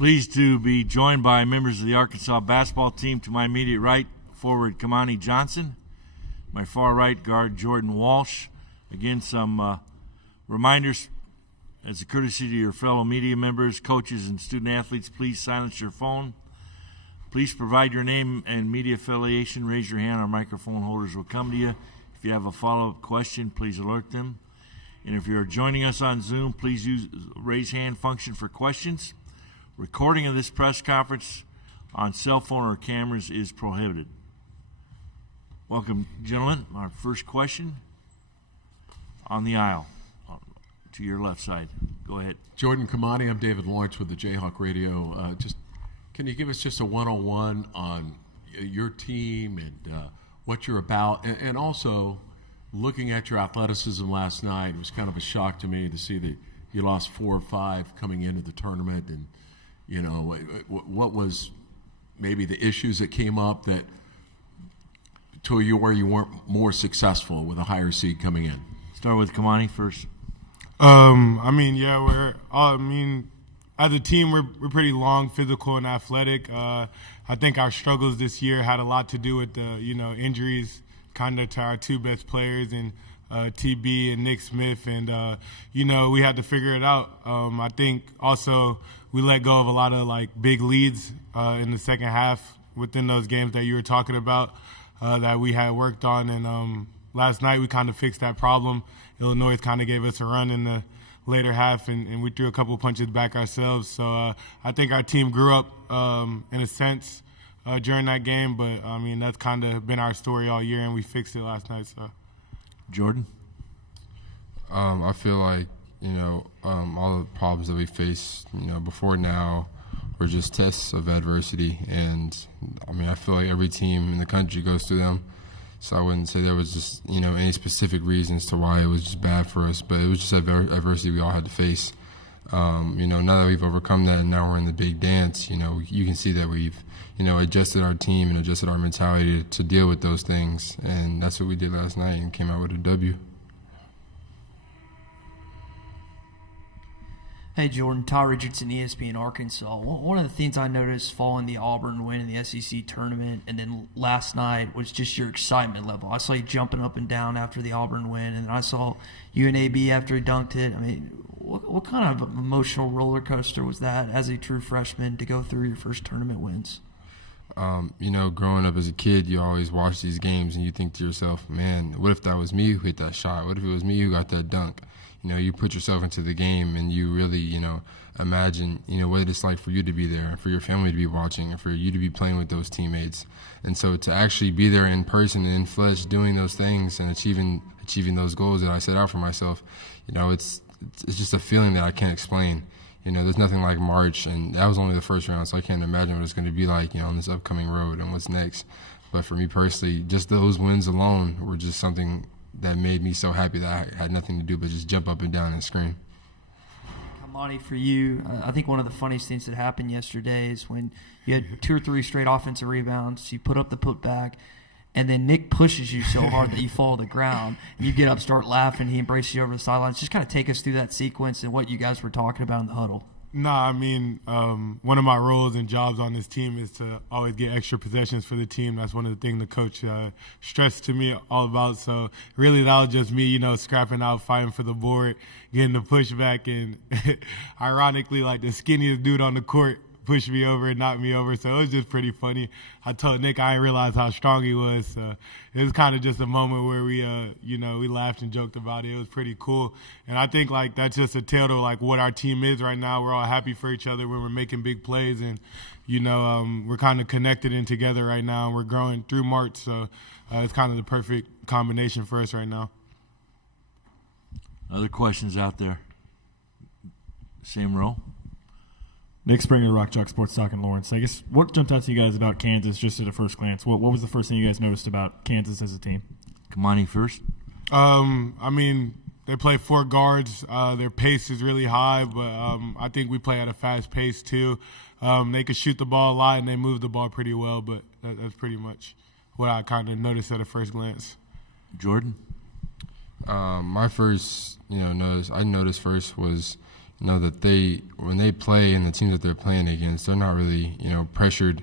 Pleased to be joined by members of the Arkansas basketball team. To my immediate right, forward Kamani Johnson. My far right, guard Jordan Walsh. Again, some reminders as a courtesy to your fellow media members, coaches, and student athletes. Please silence your phone. Please provide your name and media affiliation. Raise your hand. Our microphone holders will come to you. If you have a follow-up question, please alert them. And if you're joining us on Zoom, please use the raise hand function for questions. Recording of this press conference on cell phone or cameras is prohibited. Welcome, gentlemen. Our first question on the aisle to your left side. Go ahead. Jordan, Kamani, I'm David Lawrence with the Jayhawk Radio. Can you give us just a one-on-one on your team and what you're about? And also, looking at your athleticism last night, it was kind of a shock to me to see that you lost 4 or 5 coming into the tournament. And, you know, what was maybe the issues that came up that to you where you weren't more successful with a higher seed coming in? Start with Kamani first. As a team, we're pretty long, physical, and athletic. I think our struggles this year had a lot to do with the injuries, kind of to our 2 best players, and TB and Nick Smith, and we had to figure it out. I think also we let go of a lot of big leads in the second half within those games that you were talking about that we had worked on, and last night we kind of fixed that problem. Illinois kind of gave us a run in the later half, and we threw a couple punches back ourselves. So I think our team grew up in a sense during that game, but that's kind of been our story all year, and we fixed it last night. So, Jordan, I feel like all the problems that we faced before now were just tests of adversity, and I feel like every team in the country goes through them. So I wouldn't say there was just, any specific reasons to why it was just bad for us, but it was just adversity we all had to face. Now that we've overcome that and now we're in the big dance, you can see that we've, adjusted our team and adjusted our mentality to deal with those things. And that's what we did last night and came out with a W. Hey, Jordan, Ty Richardson, ESPN Arkansas. One of the things I noticed following the Auburn win in the SEC tournament and then last night was just your excitement level. I saw you jumping up and down after the Auburn win, and then I saw you and AB after he dunked it. What kind of emotional roller coaster was that as a true freshman to go through your first tournament wins? Growing up as a kid, you always watch these games and you think to yourself, man, what if that was me who hit that shot? What if it was me who got that dunk? You put yourself into the game and you really, imagine, what it's like for you to be there, for your family to be watching, and for you to be playing with those teammates. And so to actually be there in person and in flesh doing those things and achieving those goals that I set out for myself, it's just a feeling that I can't explain. There's nothing like March, and that was only the first round, so I can't imagine what it's going to be like, on this upcoming road and what's next. But for me personally, just those wins alone were just something that made me so happy that I had nothing to do but just jump up and down and scream. Kamani, for you, I think one of the funniest things that happened yesterday is when you had 2 or 3 straight offensive rebounds, you put up the putback, and then Nick pushes you so hard that you fall to the ground. And you get up, start laughing, he embraces you over the sidelines. Just kind of take us through that sequence and what you guys were talking about in the huddle. One of my roles and jobs on this team is to always get extra possessions for the team. That's one of the things the coach stressed to me all about. So really that was just me, scrapping out, fighting for the board, getting the pushback. And ironically, the skinniest dude on the court pushed me over and knocked me over. So it was just pretty funny. I told Nick I didn't realize how strong he was. So it was kind of just a moment where we, we laughed and joked about it. It was pretty cool. And I think that's just a tale to what our team is right now. We're all happy for each other when we're making big plays, and we're kind of connected and together right now. And we're growing through March, so it's kind of the perfect combination for us right now. Other questions out there? Same row. Nick Springer, Rock Chalk Sports Talk in Lawrence. I guess what jumped out to you guys about Kansas just at a first glance? What was the first thing you guys noticed about Kansas as a team? Kamani first. They play 4 guards. Their pace is really high, but I think we play at a fast pace too. They can shoot the ball a lot and they move the ball pretty well, but that's pretty much what I kind of noticed at a first glance. Jordan? My first, notice I noticed first was, know that when they play and the teams that they're playing against, they're not really, pressured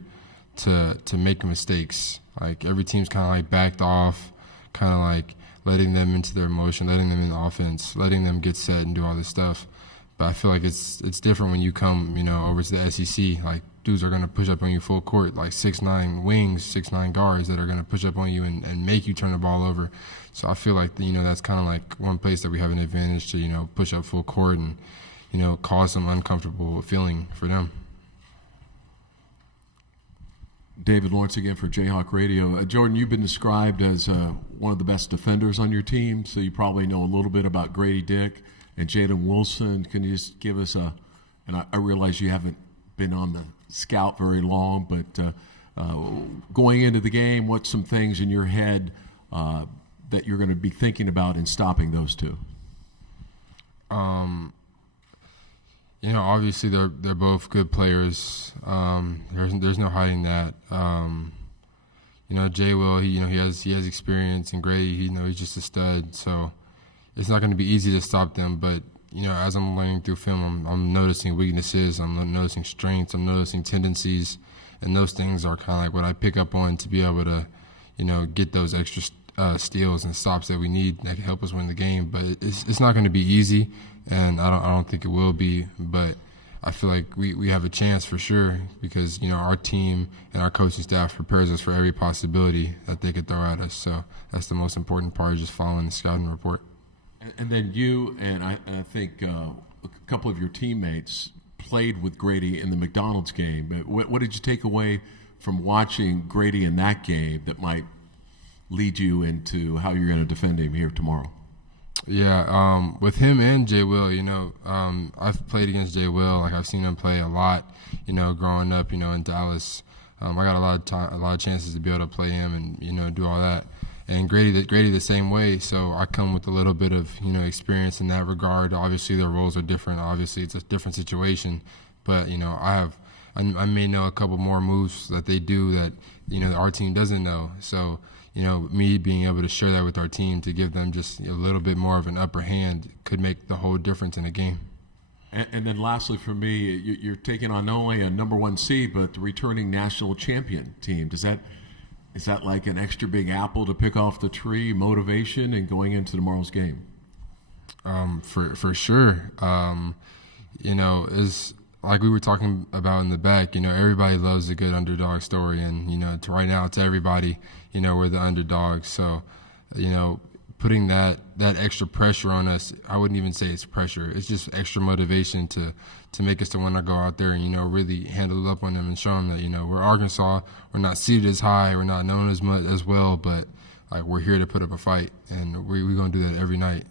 to make mistakes. Like every team's kind of like backed off, kind of like letting them into their emotion, letting them in the offense, letting them get set and do all this stuff. But I feel like it's different when you come, over to the SEC. Like dudes are going to push up on you full court, like 6'9" wings, 6'9" guards that are going to push up on you and make you turn the ball over. So I feel like, that's kind of like one place that we have an advantage to, push up full court and, cause some uncomfortable feeling for them. David Lawrence again for Jayhawk Radio. Jordan, you've been described as one of the best defenders on your team, so you probably know a little bit about Grady Dick and Jalen Wilson. Can you just give us and I realize you haven't been on the scout very long, but going into the game, what's some things in your head that you're going to be thinking about in stopping those two? Obviously they're both good players. There's no hiding that. Jay Will, he has experience, and Grady, he's just a stud. So it's not going to be easy to stop them. But as I'm learning through film, I'm noticing weaknesses, I'm noticing strengths, I'm noticing tendencies, and those things are kind of like what I pick up on to be able to, get those extra steals and stops that we need that can help us win the game. But it's not going to be easy, and I don't think it will be. But I feel like we have a chance for sure because our team and our coaching staff prepares us for every possibility that they could throw at us. So that's the most important part, just following the scouting report. And then you and I think a couple of your teammates played with Grady in the McDonald's game. What did you take away from watching Grady in that game that might lead you into how you're going to defend him here tomorrow? Yeah, with him and Jay Will, I've played against Jay Will. Like I've seen him play a lot, growing up, in Dallas. I got a lot of chances to be able to play him and do all that. And Grady the same way. So I come with a little bit of experience in that regard. Obviously, their roles are different. Obviously, it's a different situation. But I may know a couple more moves that they do that our team doesn't know. So me being able to share that with our team to give them just a little bit more of an upper hand could make the whole difference in a game. And then lastly for me, you're taking on not only a number one seed, but the returning national champion team. Is that like an extra big apple to pick off the tree, motivation, and going into tomorrow's game? For sure. Is like we were talking about in the back, everybody loves a good underdog story. And, right now to everybody, we're the underdogs. So, putting that extra pressure on us, I wouldn't even say it's pressure. It's just extra motivation to make us to want to go out there and, really handle it up on them and show them that, we're Arkansas. We're not seated as high. We're not known as much as well, but like we're here to put up a fight, and we're going to do that every night.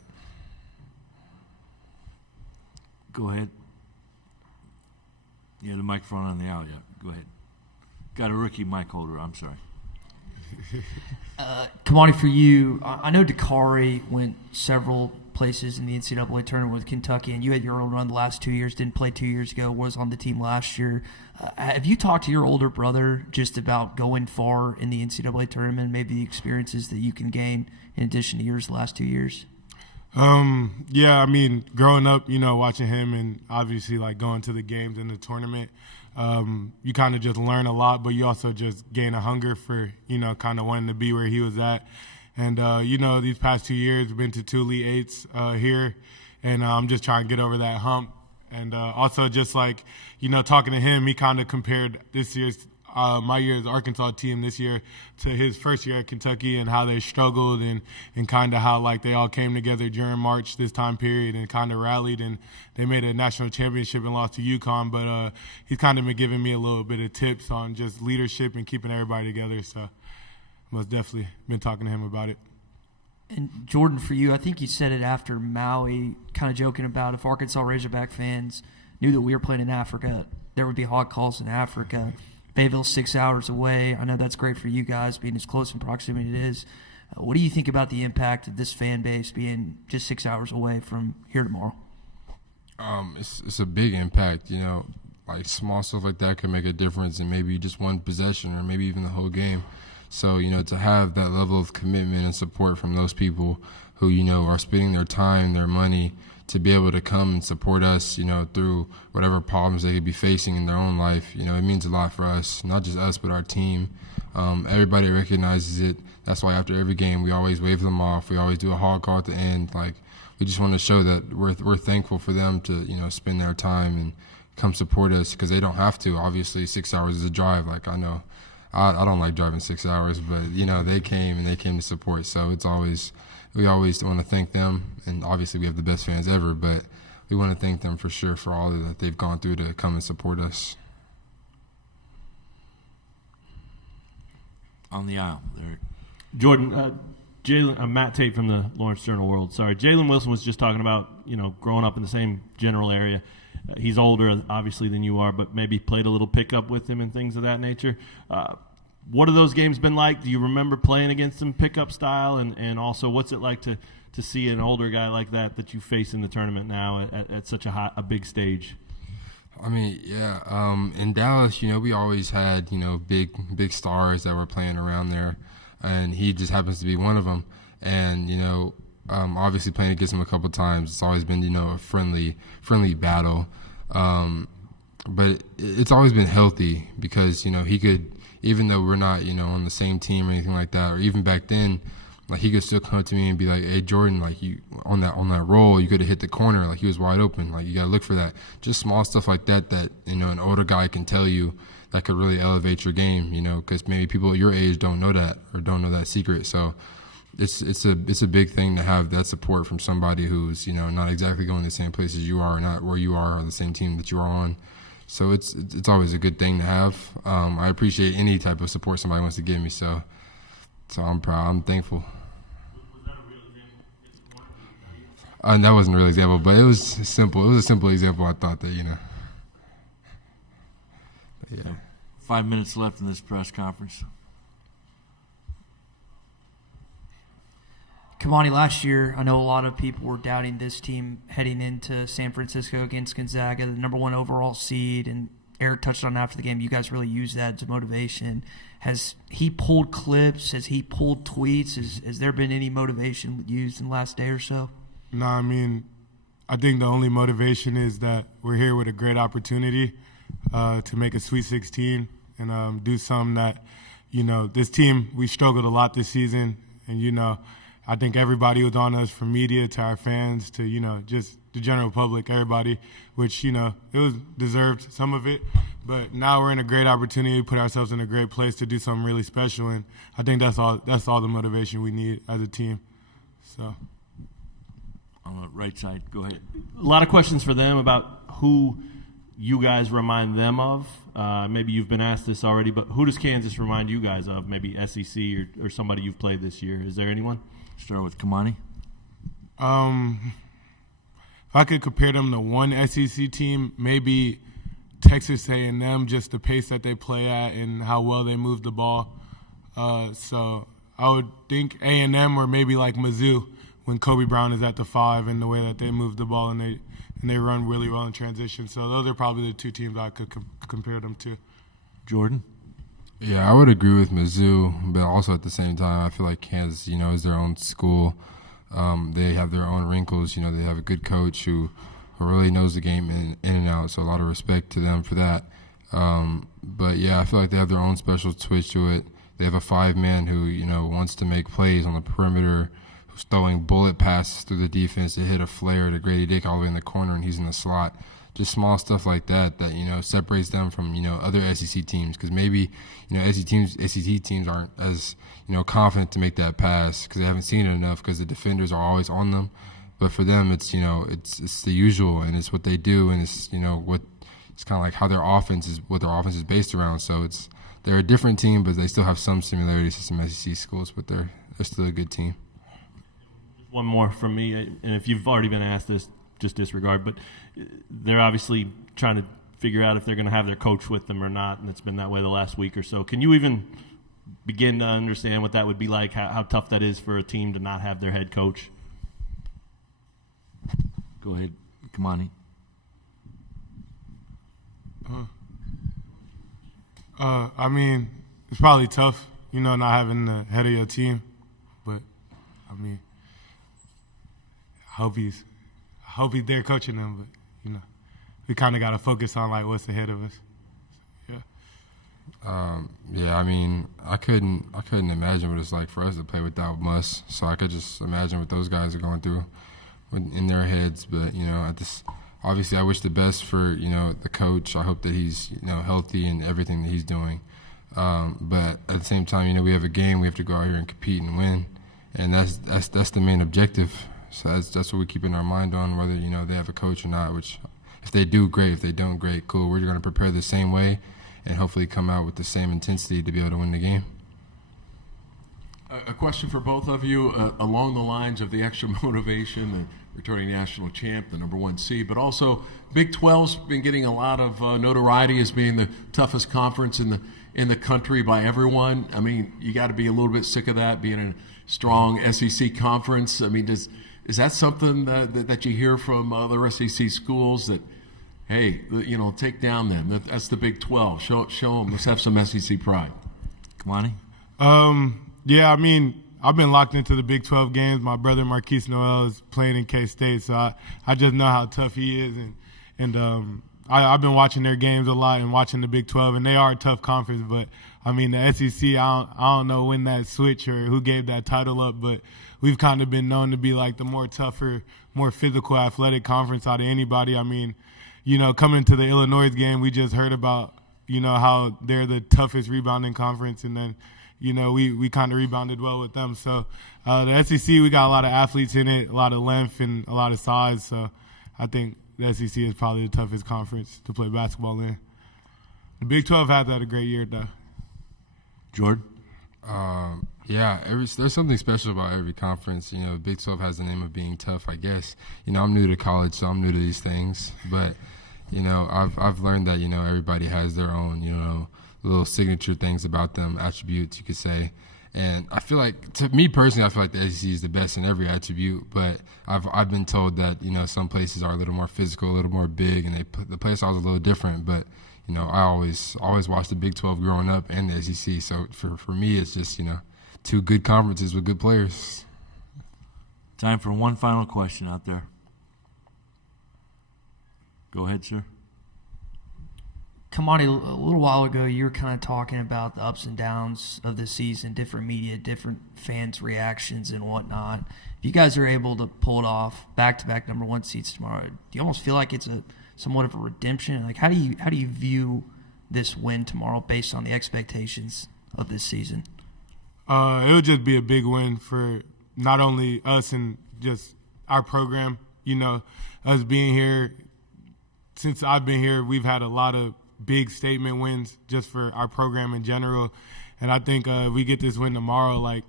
Go ahead. Yeah, the microphone on the aisle, yeah. Go ahead. Got a rookie mic holder, I'm sorry. Kamani, for you, I know Dakari went several places in the NCAA tournament with Kentucky, and you had your own run the last 2 years, didn't play 2 years ago, was on the team last year. Have you talked to your older brother just about going far in the NCAA tournament, maybe the experiences that you can gain in addition to yours the last 2 years? Yeah, I mean, growing up, watching him and obviously like going to the games in the tournament, you kind of just learn a lot, but you also just gain a hunger for, kind of wanting to be where he was at. And, these past 2 years, I've been to 2 Elite Eights here, and I'm just trying to get over that hump. And also just like, talking to him, he kind of compared this year's my year's Arkansas team this year to his first year at Kentucky and how they struggled and kind of how like they all came together during March this time period and kind of rallied, and they made a national championship and lost to UConn. But he's kind of been giving me a little bit of tips on just leadership and keeping everybody together. So most definitely been talking to him about it. And Jordan, for you, I think you said it after Maui, kind of joking about if Arkansas Razorback fans knew that we were playing in Africa, there would be hot calls in Africa. Fayetteville's 6 hours away. I know that's great for you guys, being as close in proximity as it is. What do you think about the impact of this fan base being just 6 hours away from here tomorrow? It's a big impact, like small stuff like that could make a difference in maybe just one possession or maybe even the whole game. So, to have that level of commitment and support from those people who, are spending their time, their money to be able to come and support us, through whatever problems they could be facing in their own life. It means a lot for us, not just us, but our team. Everybody recognizes it. That's why after every game, we always wave them off. We always do a hog call at the end. We just want to show that we're thankful for them to, spend their time and come support us, because they don't have to. Obviously, 6 hours is a drive. I know I don't like driving 6 hours, but, they came to support. So we always want to thank them. And obviously we have the best fans ever, but we want to thank them for sure for all that they've gone through to come and support us. On the aisle there. Jordan, Matt Tate from the Lawrence Journal-World. Sorry, Jalen Wilson was just talking about, growing up in the same general area. He's older, obviously, than you are, but maybe played a little pickup with him and things of that nature. What have those games been like? Do you remember playing against him pickup style? And also, what's it like to see an older guy like that you face in the tournament now at such a big stage? I mean, yeah. In Dallas, we always had, big stars that were playing around there, and he just happens to be one of them. And, obviously playing against him a couple times, it's always been, a friendly battle. But it's always been healthy, because, he could, even though we're not, on the same team or anything like that, or even back then, he could still come up to me and be like, "Hey, Jordan, you on that roll, you could have hit the corner, he was wide open. You got to look for that." Just small stuff like that, an older guy can tell you that could really elevate your game, because maybe people your age don't know that, or don't know that secret. So it's a big thing to have that support from somebody who's, not exactly going the same place as you are, or not where you are, or the same team that you are on. So it's always a good thing to have. I appreciate any type of support somebody wants to give me. So I'm proud. I'm thankful. That wasn't a real example, but it was simple. It was a simple example. I thought that, But yeah. 5 minutes left in this press conference. Kamani, last year, I know a lot of people were doubting this team heading into San Francisco against Gonzaga, the number 1 overall seed, and Eric touched on after the game. You guys really used that as motivation. Has he pulled clips? Has he pulled tweets? Has there been any motivation used in the last day or so? No, I think the only motivation is that we're here with a great opportunity to make a Sweet 16 and do something that, this team, we struggled a lot this season. And, I think everybody was on us, from media to our fans to, just the general public, everybody, which, it was deserved, some of it. But now we're in a great opportunity to put ourselves in a great place to do something really special. And I think that's all the motivation we need as a team. So. On the right side, go ahead. A lot of questions for them about who you guys remind them of. Maybe you've been asked this already, but who does Kansas remind you guys of? Maybe SEC or somebody you've played this year. Is there anyone? Start with Kamani. If I could compare them to one SEC team, maybe Texas A&M, just the pace that they play at and how well they move the ball. So I would think A&M, or maybe like Mizzou, when Kobe Brown is at the 5 and the way that they move the ball and they run really well in transition. So those are probably the two teams I could compare them to. Jordan? Yeah, I would agree with Mizzou, but also at the same time, I feel like Kansas, is their own school. They have their own wrinkles. They have a good coach who really knows the game in and out, so a lot of respect to them for that. But, yeah, I feel like they have their own special twist to it. They have a 5-man who, wants to make plays on the perimeter, who's throwing bullet passes through the defense to hit a flare to Grady Dick all the way in the corner, and he's in the slot. Just small stuff like that separates them from, other SEC teams. Because maybe, SEC teams aren't as, confident to make that pass because they haven't seen it enough because the defenders are always on them. But for them, it's, it's the usual, and it's what they do, and it's, it's kind of like how their offense is based around. So they're a different team, but they still have some similarities to some SEC schools, but they're still a good team. One more from me, and if you've already been asked this, just disregard, but they're obviously trying to figure out if they're going to have their coach with them or not, and it's been that way the last week or so. Can you even begin to understand what that would be like, how tough that is for a team to not have their head coach? Go ahead, Kamani. It's probably tough, not having the head of your team, but, I hope hope he's there coaching them. But we kind of got to focus on like what's ahead of us. Yeah, I mean, I couldn't imagine what it's like for us to play without Muss. So I could just imagine what those guys are going through in their heads. But obviously, I wish the best for the coach. I hope that he's healthy and everything that he's doing. But at the same time, we have a game. We have to go out here and compete and win, and that's the main objective. So that's what we keep in our mind on, whether they have a coach or not. Which, if they do, great. If they don't, great. Cool. We're going to prepare the same way, and hopefully come out with the same intensity to be able to win the game. A question for both of you along the lines of the extra motivation, the returning national champ, the number 1 seed, but also Big 12's been getting a lot of notoriety as being the toughest conference in the country by everyone. I mean, you got to be a little bit sick of that, being in a strong SEC conference. I mean, is that something that you hear from other SEC schools that, hey, take down them? That's the Big 12. Show them. Let's have some SEC pride. Kamani? Yeah, I mean, I've been locked into the Big 12 games. My brother Marquise Noel is playing in K-State, so I just know how tough he is. And I've been watching their games a lot and watching the Big 12, and they are a tough conference. But, I mean, the SEC, I don't know when that switch or who gave that title up, but we've kind of been known to be like the more tougher, more physical, athletic conference out of anybody. I mean, coming to the Illinois game, we just heard about, how they're the toughest rebounding conference, and then, we kind of rebounded well with them. So the SEC, we got a lot of athletes in it, a lot of length and a lot of size. So I think the SEC is probably the toughest conference to play basketball in. The Big 12 has had a great year, though. Jordan? Yeah, there's something special about every conference. Big 12 has the name of being tough, I guess. I'm new to college, so I'm new to these things. But, I've learned that, everybody has their own, little signature things about them, attributes, you could say. And I feel like, to me personally, I feel like the SEC is the best in every attribute. But I've been told that, some places are a little more physical, a little more big, and the play styles are a little different. But, I always watched the Big 12 growing up and the SEC. So for me, it's just, two good conferences with good players. Time for one final question out there. Go ahead, sir. Kamani, a little while ago, you were kind of talking about the ups and downs of the season, different media, different fans' reactions and whatnot. If you guys are able to pull it off, back-to-back number 1 seeds tomorrow, do you almost feel like it's somewhat of a redemption? Like, how do you view this win tomorrow based on the expectations of this season? It would just be a big win for not only us and just our program. Us being here, since I've been here, we've had a lot of big statement wins just for our program in general. And I think if we get this win tomorrow, like,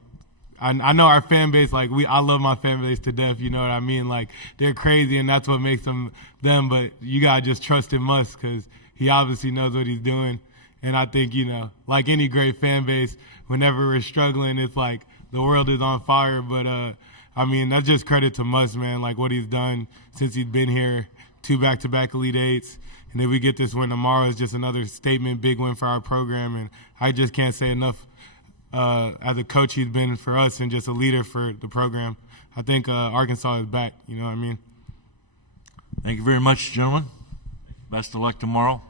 I know our fan base, like, I love my fan base to death, you know what I mean? Like, they're crazy, and that's what makes them, but you got to just trust in Muss because he obviously knows what he's doing. And I think, like any great fan base, whenever we're struggling, it's like the world is on fire. But, I mean, that's just credit to Muss, man, like what he's done since he's been here, 2 back-to-back Elite Eights. And if we get this win tomorrow, it's just another statement, big win for our program. And I just can't say enough as a coach he's been for us and just a leader for the program. I think Arkansas is back, you know what I mean? Thank you very much, gentlemen. Best of luck tomorrow.